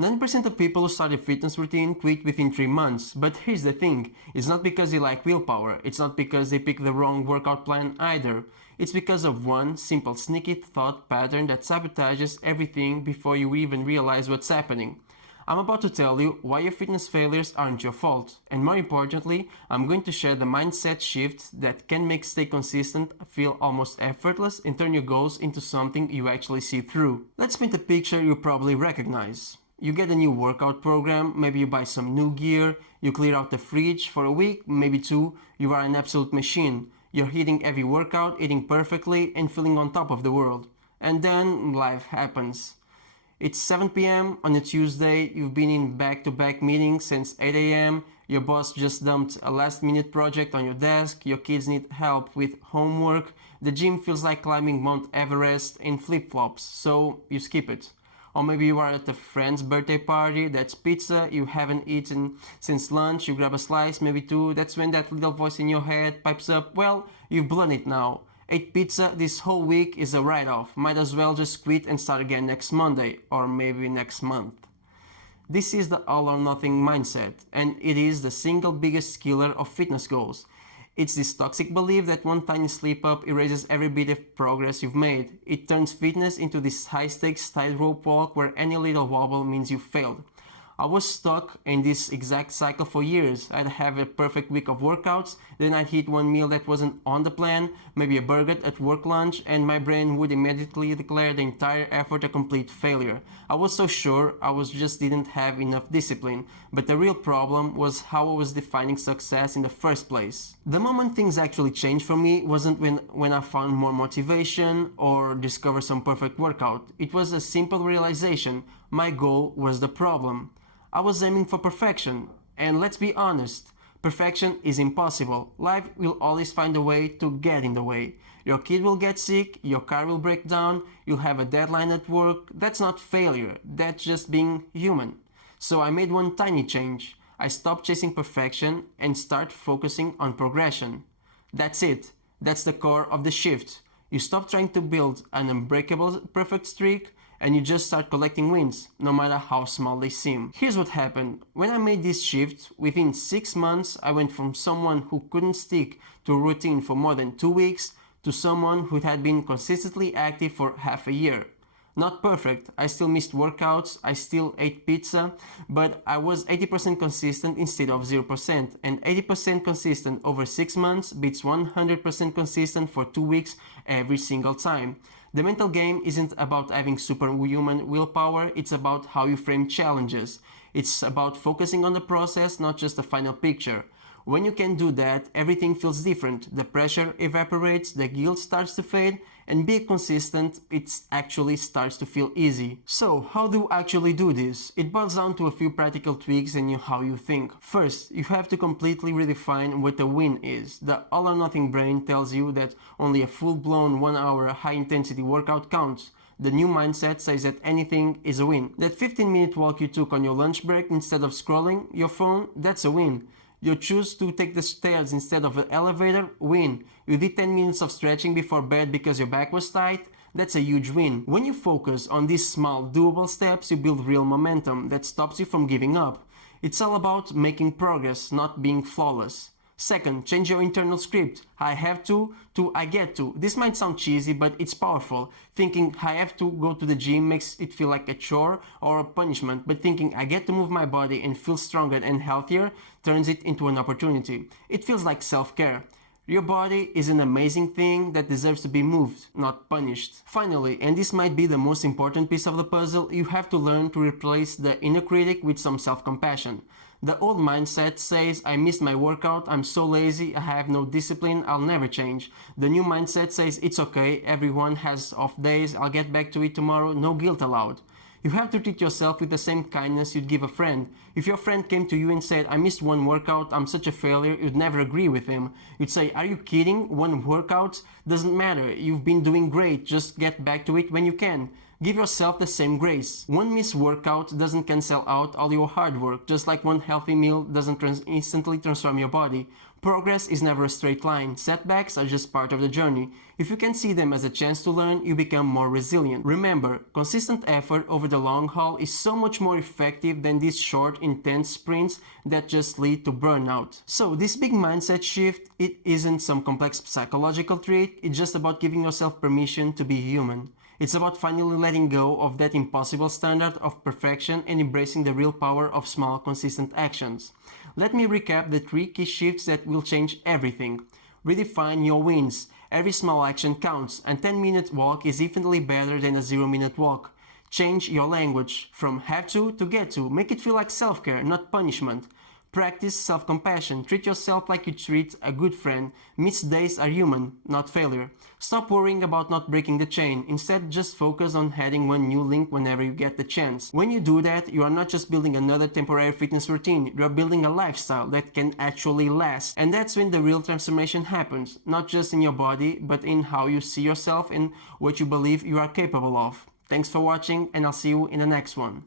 90% of people who start a fitness routine quit within 3 months, but here's the thing, it's not because they lack willpower, it's not because they picked the wrong workout plan either. It's because of one simple sneaky thought pattern that sabotages everything before you even realize what's happening. I'm about to tell you why your fitness failures aren't your fault, and more importantly, I'm going to share the mindset shifts that can make stay consistent feel almost effortless and turn your goals into something you actually see through. Let's paint a picture you probably recognize. You get a new workout program, maybe you buy some new gear, you clear out the fridge for a week, maybe two, you are an absolute machine. You're hitting every workout, eating perfectly, and feeling on top of the world. And then life happens. It's 7 p.m. on a Tuesday, you've been in back-to-back meetings since 8 a.m., your boss just dumped a last-minute project on your desk, your kids need help with homework, the gym feels like climbing Mount Everest in flip-flops, so you skip it. Or maybe you are at a friend's birthday party, that's pizza, you haven't eaten since lunch, you grab a slice, maybe two, that's when that little voice in your head pipes up, well, you've blown it now. Ate pizza this whole week is a write-off, might as well just quit and start again next Monday, or maybe next month. This is the all or nothing mindset, and it is the single biggest killer of fitness goals. It's this toxic belief that one tiny slip up erases every bit of progress you've made. It turns fitness into this high stakes tightrope walk where any little wobble means you failed. I was stuck in this exact cycle for years. I'd have a perfect week of workouts, then I'd hit one meal that wasn't on the plan, maybe a burger at work lunch, and my brain would immediately declare the entire effort a complete failure. I was so sure just didn't have enough discipline, but the real problem was how I was defining success in the first place. The moment things actually changed for me wasn't when I found more motivation or discovered some perfect workout. It was a simple realization. My goal was the problem. I was aiming for perfection, and let's be honest, perfection is impossible. Life will always find a way to get in the way. Your kid will get sick, your car will break down, you'll have a deadline at work. That's not failure, that's just being human. So I made one tiny change. I stopped chasing perfection and start focusing on progression. That's it. That's the core of the shift. You stop trying to build an unbreakable perfect streak, and you just start collecting wins, no matter how small they seem. Here's what happened. When I made this shift, within 6 months I went from someone who couldn't stick to a routine for more than 2 weeks to someone who had been consistently active for half a year. Not perfect, I still missed workouts, I still ate pizza, but I was 80% consistent instead of 0%, and 80% consistent over 6 months beats 100% consistent for 2 weeks every single time. The mental game isn't about having superhuman willpower, it's about how you frame challenges. It's about focusing on the process, not just the final picture. When you can do that, everything feels different. The pressure evaporates, the guilt starts to fade, and being consistent, it actually starts to feel easy. So, how do you actually do this? It boils down to a few practical tweaks in how you think. First, you have to completely redefine what a win is. The all or nothing brain tells you that only a full-blown 1-hour high-intensity workout counts. The new mindset says that anything is a win. That 15-minute walk you took on your lunch break instead of scrolling your phone, that's a win. You choose to take the stairs instead of the elevator, win. You did 10 minutes of stretching before bed because your back was tight, that's a huge win. When you focus on these small, doable steps, you build real momentum that stops you from giving up. It's all about making progress, not being flawless. Second, change your internal script. I have to I get to. This might sound cheesy, but it's powerful. Thinking I have to go to the gym makes it feel like a chore or a punishment, but thinking I get to move my body and feel stronger and healthier turns it into an opportunity. It feels like self-care. Your body is an amazing thing that deserves to be moved, not punished. Finally, and this might be the most important piece of the puzzle, you have to learn to replace the inner critic with some self-compassion. The old mindset says, I missed my workout, I'm so lazy, I have no discipline, I'll never change. The new mindset says, it's okay, everyone has off days, I'll get back to it tomorrow, no guilt allowed. You have to treat yourself with the same kindness you'd give a friend. If your friend came to you and said, I missed one workout, I'm such a failure, you'd never agree with him. You'd say, are you kidding? One workout? Doesn't matter, you've been doing great, just get back to it when you can. Give yourself the same grace. One missed workout doesn't cancel out all your hard work, just like one healthy meal doesn't instantly transform your body. Progress is never a straight line. Setbacks are just part of the journey. If you can see them as a chance to learn, you become more resilient. Remember, consistent effort over the long haul is so much more effective than these short, intense sprints that just lead to burnout. So this big mindset shift, it isn't some complex psychological trait, it's just about giving yourself permission to be human. It's about finally letting go of that impossible standard of perfection and embracing the real power of small, consistent actions. Let me recap the 3 key shifts that will change everything. Redefine your wins. Every small action counts, and 10-minute walk is infinitely better than a 0-minute walk. Change your language from have to get to. Make it feel like self-care, not punishment. Practice self-compassion. Treat yourself like you treat a good friend. Missed days are human, not failure. Stop worrying about not breaking the chain. Instead, just focus on adding one new link whenever you get the chance. When you do that, you are not just building another temporary fitness routine, you are building a lifestyle that can actually last. And that's when the real transformation happens. Not just in your body, but in how you see yourself and what you believe you are capable of. Thanks for watching, and I'll see you in the next one.